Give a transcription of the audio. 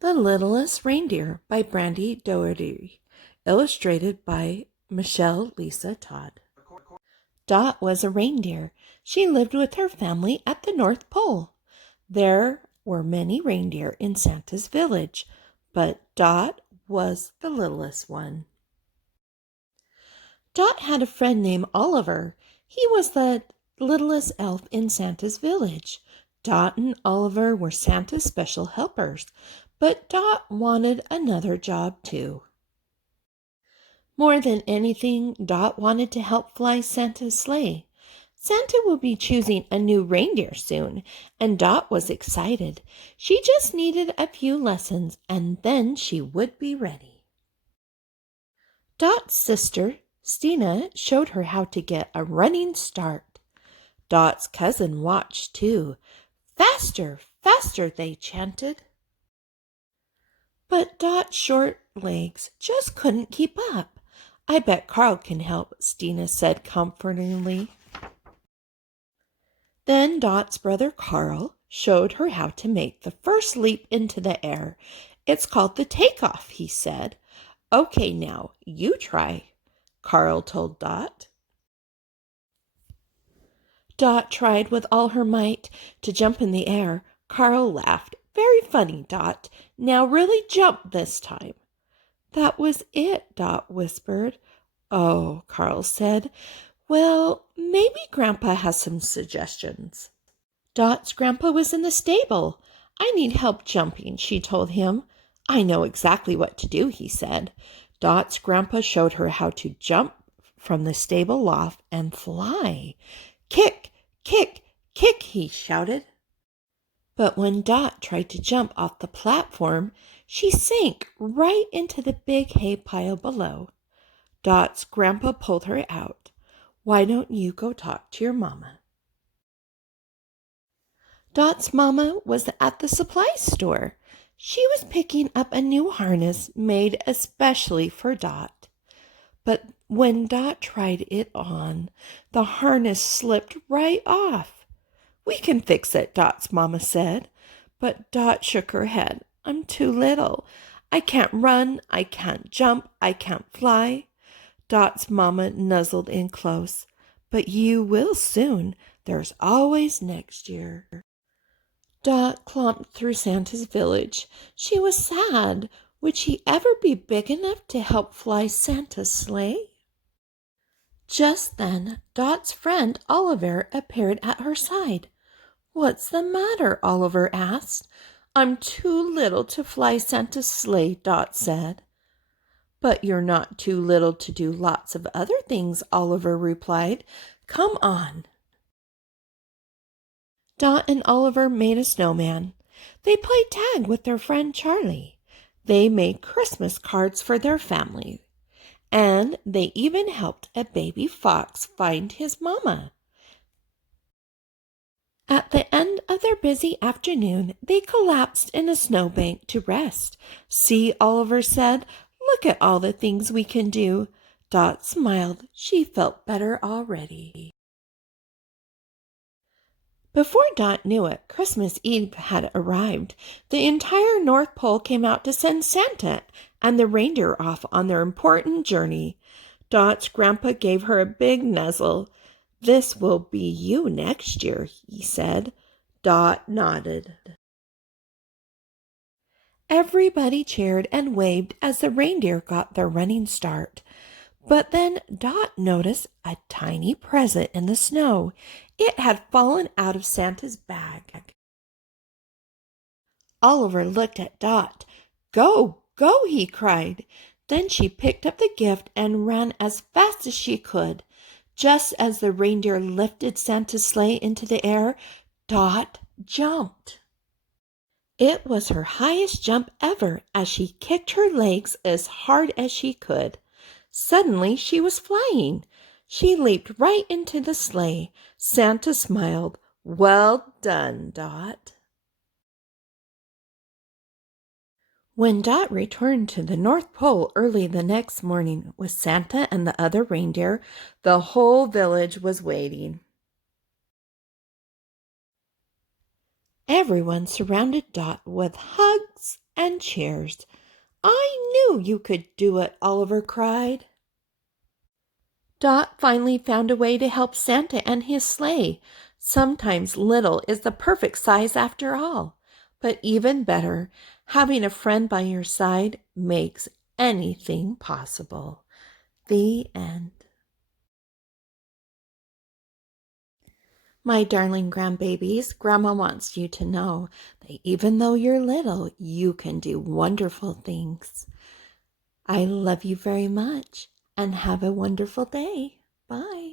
The Littlest Reindeer by Brandi Dougherty, illustrated by Michelle Lisa Todd. Dot was a reindeer. She lived with her family at the North Pole. There were many reindeer in Santa's village, but Dot was the littlest one. Dot had a friend named Oliver. He was the littlest elf in Santa's village. Dot and Oliver were Santa's special helpers, but Dot wanted another job too. More than anything, Dot wanted to help fly Santa's sleigh. Santa will be choosing a new reindeer soon, and Dot was excited. She just needed a few lessons, and then she would be ready. Dot's sister, Stina, showed her how to get a running start. Dot's cousin watched too. Faster, faster, they chanted. But Dot's short legs just couldn't keep up. I bet Carl can help, Stina said comfortingly. Then Dot's brother Carl showed her how to make the first leap into the air. It's called the takeoff, he said. Okay, now, you try, Carl told Dot. Dot tried with all her might to jump in the air. Carl laughed. Very funny, Dot. Now really jump this time. That was it, Dot whispered. Oh, Carl said. Well, maybe Grandpa has some suggestions. Dot's grandpa was in the stable. I need help jumping, she told him. I know exactly what to do, he said. Dot's grandpa showed her how to jump from the stable loft and fly. Kick, kick, kick, he shouted. But when Dot tried to jump off the platform, she sank right into the big hay pile below. Dot's grandpa pulled her out. Why don't you go talk to your mama? Dot's mama was at the supply store. She was picking up a new harness made especially for Dot. But when Dot tried it on, the harness slipped right off. We can fix it, Dot's mama said. But Dot shook her head. I'm too little. I can't run, I can't jump, I can't fly. Dot's mama nuzzled in close. But you will soon. There's always next year. Dot clomped through Santa's village. She was sad. Would she ever be big enough to help fly Santa's sleigh? Just then, Dot's friend Oliver appeared at her side. What's the matter? Oliver asked. I'm too little to fly Santa's sleigh, Dot said. But you're not too little to do lots of other things, Oliver replied. Come on. Dot and Oliver made a snowman. They played tag with their friend Charlie. They made Christmas cards for their family. And they even helped a baby fox find his mama. At the end of their busy afternoon, they collapsed in a snowbank to rest. See, Oliver said, look at all the things we can do. Dot smiled. She felt better already. Before Dot knew it, Christmas Eve had arrived. The entire North Pole came out to send Santa and the reindeer off on their important journey. Dot's grandpa gave her a big nuzzle. This will be you next year, he said. Dot nodded. Everybody cheered and waved as the reindeer got their running start. But then Dot noticed a tiny present in the snow. It had fallen out of Santa's bag. Oliver looked at Dot. Go, go, he cried. Then she picked up the gift and ran as fast as she could. Just as the reindeer lifted Santa's sleigh into the air, Dot jumped. It was her highest jump ever as she kicked her legs as hard as she could. Suddenly she was flying. She leaped right into the sleigh. Santa smiled. Well done, Dot. When Dot returned to the North Pole early the next morning with Santa and the other reindeer, the whole village was waiting. Everyone surrounded Dot with hugs and cheers. "I knew you could do it," Oliver cried. Dot finally found a way to help Santa and his sleigh. Sometimes little is the perfect size after all. But even better, having a friend by your side makes anything possible. The end. My darling grandbabies, Grandma wants you to know that even though you're little, you can do wonderful things. I love you very much and have a wonderful day. Bye.